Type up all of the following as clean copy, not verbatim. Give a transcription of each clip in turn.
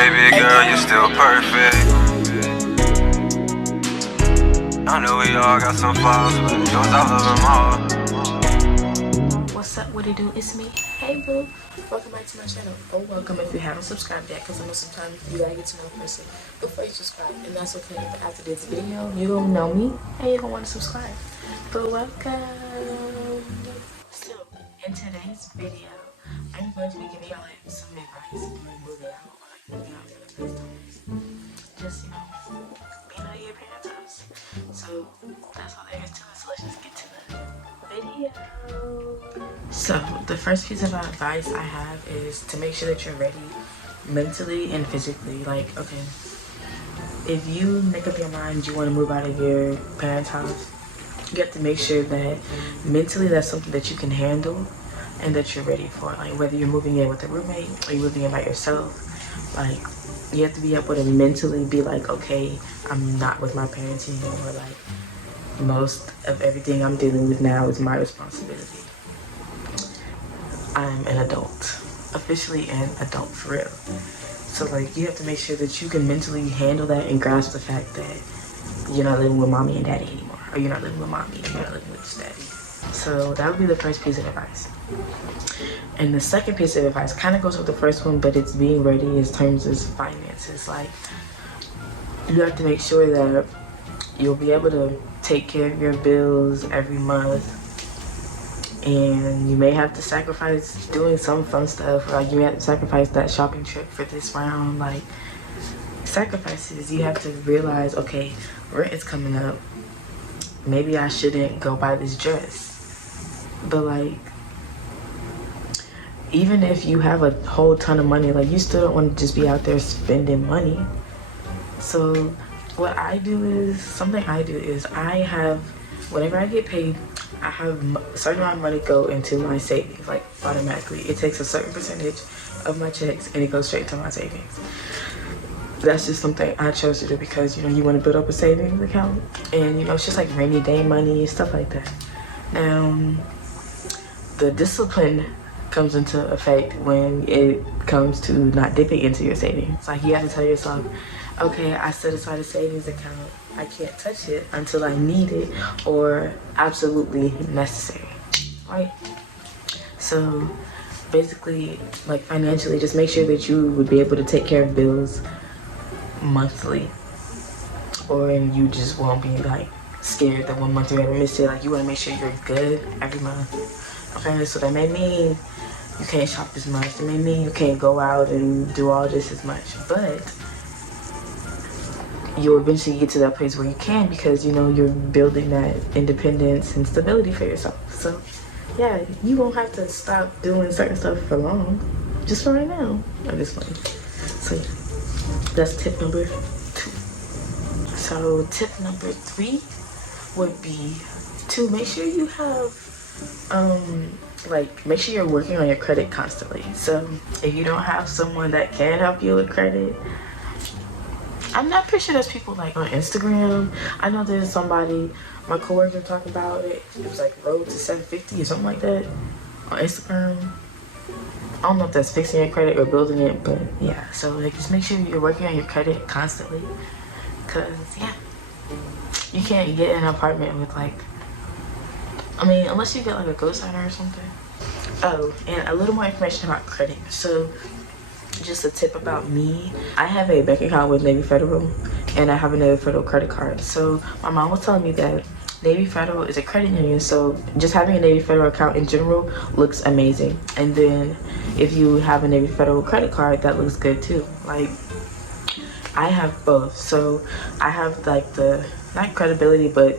baby girl, you're still perfect. I know we all got some flaws, but yours, I love them all. What's up, what it do? It's me. Hey boo, welcome back to my channel, or welcome if you haven't subscribed yet, because I know sometimes you gotta get to know a person before you subscribe, and that's okay. But after this video, you gonna know me and you're gonna want to subscribe. But welcome. So in today's video, I'm going to be giving y'all some advice on moving out, or like moving out for the first time. Just, you know, being out of your parents' house. So that's all there is to it. So let's just get to the video. So the first piece of advice I have is to make sure that you're ready mentally and physically. Like, okay, if you make up your mind you want to move out of your parents' house, you have to make sure that mentally that's something that you can handle and that you're ready for. Like, whether you're moving in with a roommate or you're moving in by yourself, like, you have to be able to mentally be like, okay, I'm not with my parents anymore. Like, most of everything I'm dealing with now is my responsibility. I'm an adult, officially an adult for real. So like, you have to make sure that you can mentally handle that and grasp the fact that you're not living with mommy and daddy anymore, or you're not living with mommy and you're not living with daddy. So that would be the first piece of advice. And the second piece of advice kind of goes with the first one, but it's being ready in terms of finances. Like, you have to make sure that you'll be able to take care of your bills every month. And you may have to sacrifice doing some fun stuff. Like, you have to sacrifice that shopping trip for this round. Like, sacrifices. You have to realize, okay, rent is coming up. Maybe I shouldn't go buy this dress. But like, even if you have a whole ton of money, like, you still don't want to just be out there spending money. So what I do is, I have, whenever I get paid, I have a certain amount of money go into my savings, like, automatically. It takes a certain percentage of my checks and it goes straight to my savings. That's just something I chose to do because, you know, you want to build up a savings account, and, you know, it's just like rainy day money and stuff like that. Now, the discipline comes into effect when it comes to not dipping into your savings. Like, you have to tell yourself, okay, I set aside a savings account. I can't touch it until I need it or absolutely necessary, right? So basically, like, financially, just make sure that you would be able to take care of bills monthly, or you just won't be like scared that one month you're gonna miss it. Like, you want to make sure you're good every month. Okay, so that may mean you can't shop as much. It may mean you can't go out and do all this as much, but you'll eventually get to that place where you can, because, you know, you're building that independence and stability for yourself. So yeah, you won't have to stop doing certain stuff for long, just for right now. I'm just playing. So yeah, that's tip number 2. So tip number 3 would be to make sure you have like, make sure you're working on your credit constantly. So if you don't have someone that can help you with credit, I'm not pretty sure there's people like on Instagram. I know there's somebody, my coworker talked about it. It was like Road to 750 or something like that on Instagram. I don't know if that's fixing your credit or building it, but yeah. So like, just make sure you're working on your credit constantly, cause yeah, you can't get an apartment with like, I mean, unless you get like a co-signer or something. Oh, and a little more information about credit. So just a tip about me, I have a bank account with Navy Federal, and I have a Navy Federal credit card. So my mom was telling me that Navy Federal is a credit union, so just having a Navy Federal account in general looks amazing. And then if you have a Navy Federal credit card, that looks good too. Like, I have both, so I have like the, not credibility, but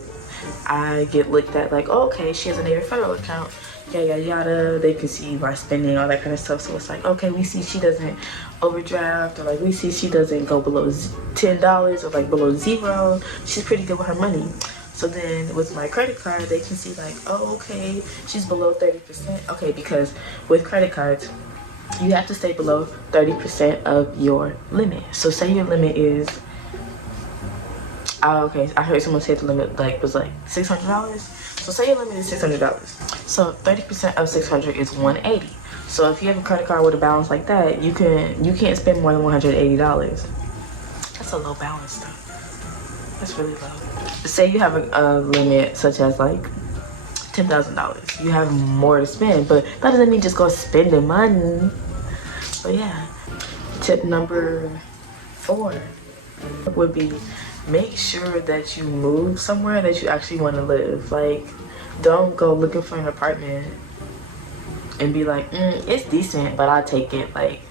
I get looked at like, oh, okay, she has a Navy Federal account, yada yada. They can see my spending, all that kind of stuff. So it's like, okay, we see she doesn't overdraft, or like, we see she doesn't go below $10 or like below zero. She's pretty good with her money. So then with my credit card, they can see like, oh, okay, she's below 30%. Okay, because with credit cards, you have to stay below 30% of your limit. So say your limit is, okay, I heard someone say the limit like was like $600. So say your limit is $600. So 30% of 600 is $180. So if you have a credit card with a balance like that, you can't spend more than $180. That's a low balance though. That's really low. Say you have a limit such as like $10,000. You have more to spend, but that doesn't mean just go spending money. But yeah, tip number 4 would be make sure that you move somewhere that you actually want to live. Like, don't go looking for an apartment and be like, it's decent, but I'll take it. Like,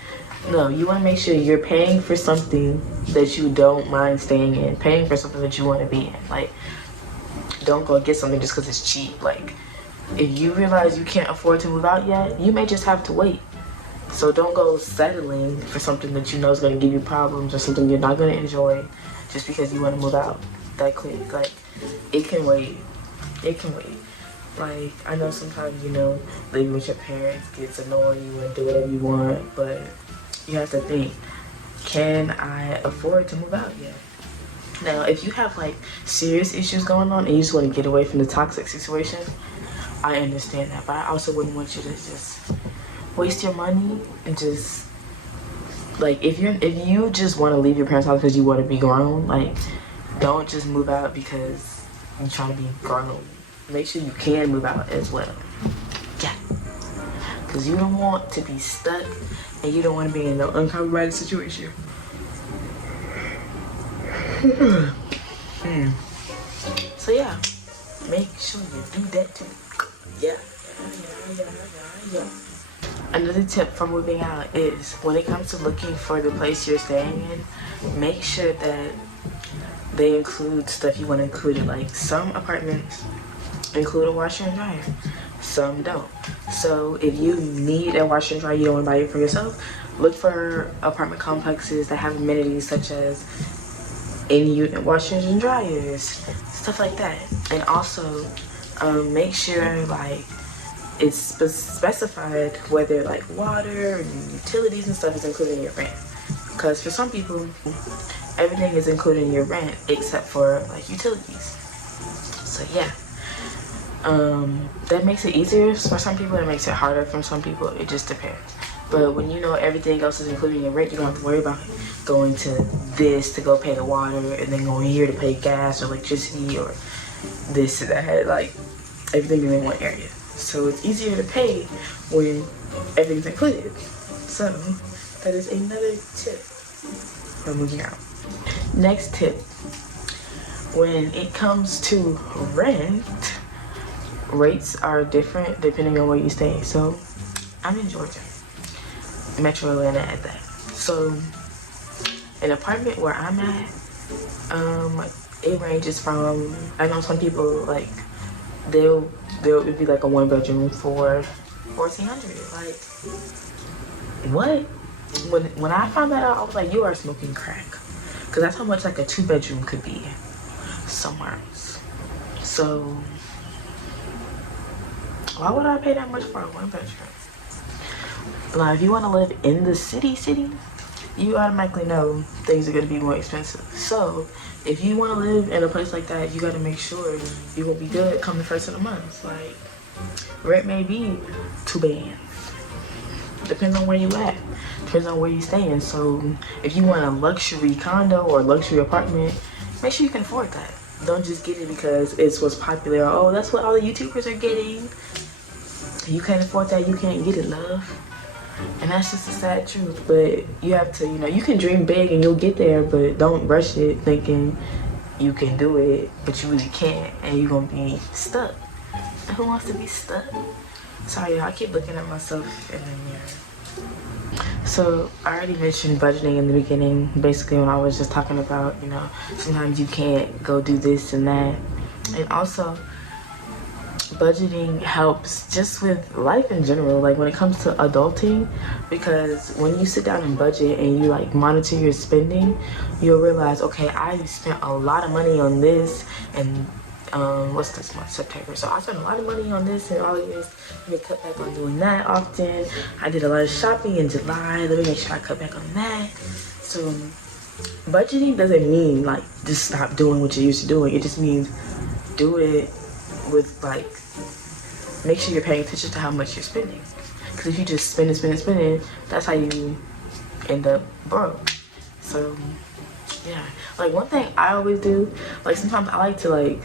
no, you want to make sure you're paying for something that you don't mind staying in, paying for something that you want to be in. Like, don't go get something just because it's cheap. Like, if you realize you can't afford to move out yet, you may just have to wait. So don't go settling for something that you know is going to give you problems or something you're not going to enjoy just because you want to move out that quick. Like, it can wait. It can wait. Like, I know sometimes, you know, living with your parents gets annoying. You want to do whatever you want, but you have to think, can I afford to move out yet? Now, if you have like serious issues going on and you just want to get away from the toxic situation, I understand that, but I also wouldn't want you to just waste your money and just like, if you just want to leave your parents' house because you want to be grown, like, don't just move out because you're trying to be grown. Make sure you can move out as well. Yeah, because you don't want to be stuck and you don't want to be in no uncompromised situation. So yeah, make sure you do that too. Yeah. Another tip for moving out is when it comes to looking for the place you're staying in, make sure that they include stuff you want to include. Like, some apartments include a washer and dryer, some don't. So if you need a washer and dryer, you don't want to buy it for yourself, look for apartment complexes that have amenities such as in-unit washers and dryers, stuff like that. And also make sure like it's specified whether like water and utilities and stuff is included in your rent. Because for some people, everything is included in your rent except for like utilities. So yeah, that makes it easier for some people. It makes it harder for some people. It just depends. But when you know everything else is included in your rent, you don't have to worry about going to this to go pay the water and then going here to pay gas or electricity or this or that. Like, everything in one area. So it's easier to pay when everything's included. So that is another tip for moving out. Next tip, when it comes to rent, rates are different depending on where you stay. So I'm in Georgia, Metro Atlanta at that. So an apartment where I'm at, it ranges from, I know some people like it'd be like a 1-bedroom for $1,400. Like, what? When I found that out, I was like, you are smoking crack, because that's how much like a 2-bedroom could be somewhere else. So why would I pay that much for a 1-bedroom? Now, if you want to live in the city, you automatically know things are going to be more expensive. So if you want to live in a place like that, you got to make sure you will be good come the first of the month. Like, rent may be $2 bands. Depends on where you at. Depends on where you staying. So if you want a luxury condo or luxury apartment, make sure you can afford that. Don't just get it because it's what's popular. Oh, that's what all the YouTubers are getting. You can't afford that, you can't get it, love. And that's just the sad truth. But you have to, you can dream big and you'll get there, but don't rush it thinking you can do it, but you really can't, and you're gonna be stuck. And who wants to be stuck? Sorry, y'all, I keep looking at myself in the mirror. So I already mentioned budgeting in the beginning, basically when I was just talking about, sometimes you can't go do this and that. And also, budgeting helps just with life in general, like when it comes to adulting, because when you sit down and budget and you like monitor your spending, you'll realize, okay, I spent a lot of money on this, and what's this month, September, so I spent a lot of money on this in August. Let me cut back on doing that often. I did a lot of shopping in July, let me make sure I cut back on that. So budgeting doesn't mean like just stop doing what you're used to doing. It just means do it with like, make sure you're paying attention to how much you're spending. Because if you just spending, that's how you end up broke. So yeah, like one thing I always do, like sometimes I like to like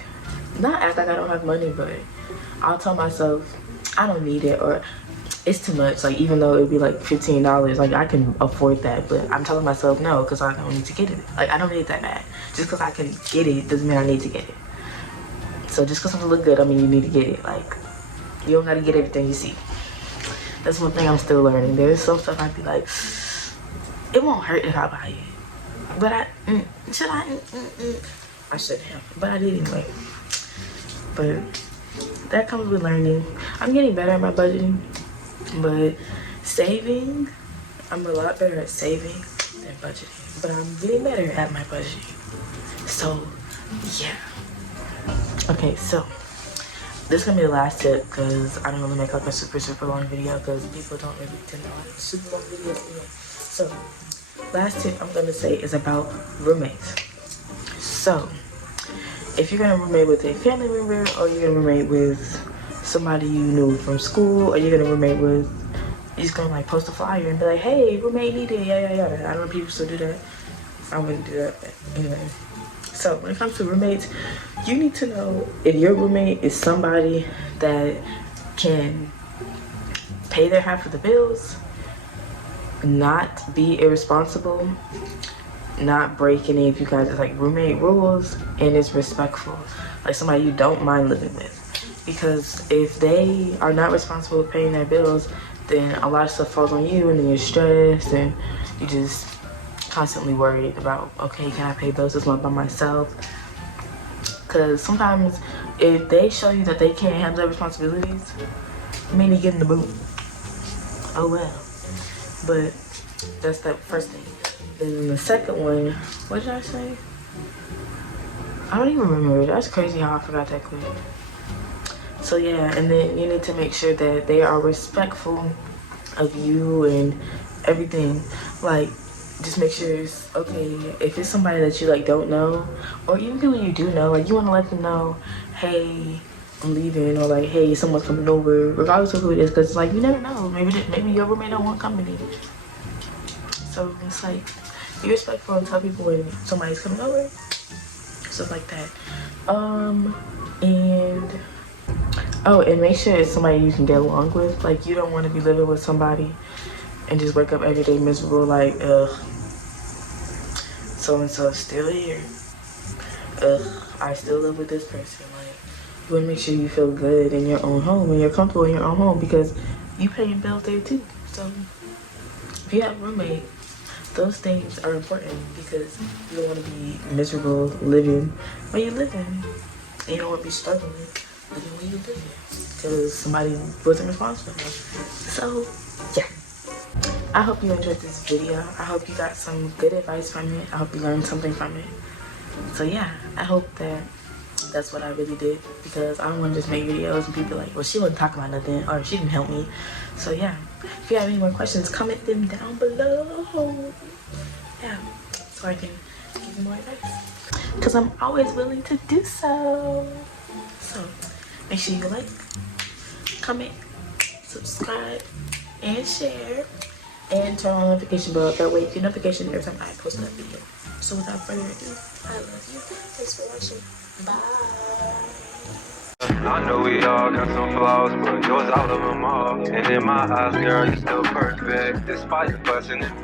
not act like I don't have money, but I'll tell myself I don't need it, or it's too much. Like even though it'd be like $15, like I can afford that, but I'm telling myself no because I don't need to get it. Like I don't need that bad. Just because I can get it doesn't mean I need to get it. So just because something look good, I mean you need to get it. Like you don't gotta get everything you see. That's one thing I'm still learning. There's some stuff I'd be like, it won't hurt if I buy it, but should I? I shouldn't have, but I did anyway. But that comes with learning. I'm getting better at my budgeting, but saving, I'm a lot better at saving than budgeting. But I'm getting better at my budgeting. So yeah. Okay, so this is gonna be the last tip because I don't want to make like a super long video because people don't really tend to like super long videos anyway. So last tip I'm gonna say is about roommates. So if you're gonna roommate with a family member, or you're gonna roommate with somebody you knew from school, or you're gonna roommate with, you're just gonna like post a flyer and be like, hey, roommate needed, yeah. I don't know if people still do that. I wouldn't do that, but anyway. So when it comes to roommates, you need to know if your roommate is somebody that can pay their half of the bills, not be irresponsible, not break any of you guys' like roommate rules, and is respectful, like somebody you don't mind living with. Because if they are not responsible for paying their bills, then a lot of stuff falls on you, and then you're stressed and you just constantly worried about, okay, can I pay bills this month by myself? Because sometimes if they show you that they can't handle their responsibilities, you may need to get in the boot. Oh well. But that's the first thing. Then the second one, what did I say? I don't even remember. That's crazy how I forgot that quick. So yeah, and then you need to make sure that they are respectful of you and everything. Like, just make sure it's okay. If it's somebody that you like don't know, or even people you do know, like you want to let them know, hey, I'm leaving, or like, hey, someone's coming over, regardless of who it is, because like you never know. Maybe your roommate don't want company. So it's like, be respectful and tell people when somebody's coming over, stuff like that. And make sure it's somebody you can get along with. Like you don't want to be living with somebody and just wake up every day miserable, like, ugh, so-and-so's still here. Ugh, I still live with this person. Like, you want to make sure you feel good in your own home and you're comfortable in your own home because you paying bills there too. So if you have a roommate, those things are important because you don't want to be miserable living where you living. And you don't want to be struggling living where you live because somebody wasn't responsible. So, yeah. I hope you enjoyed this video. I hope you got some good advice from it. I hope you learned something from it. So yeah, I hope that that's what I really did, because I don't want to just make videos and people like, well, she wasn't talking about nothing, or she didn't help me. So yeah, if you have any more questions, comment them down below. Yeah, so I can give you more advice, because I'm always willing to do so. So make sure you like, comment, subscribe, and share, and turn on the notification bell. That way you get notification every time I post that video. So without further ado, I love you. Thanks for watching. Bye. I know we all got some flaws, but yours out of them all. And in my eyes, girl, you're still perfect. Despite the busting and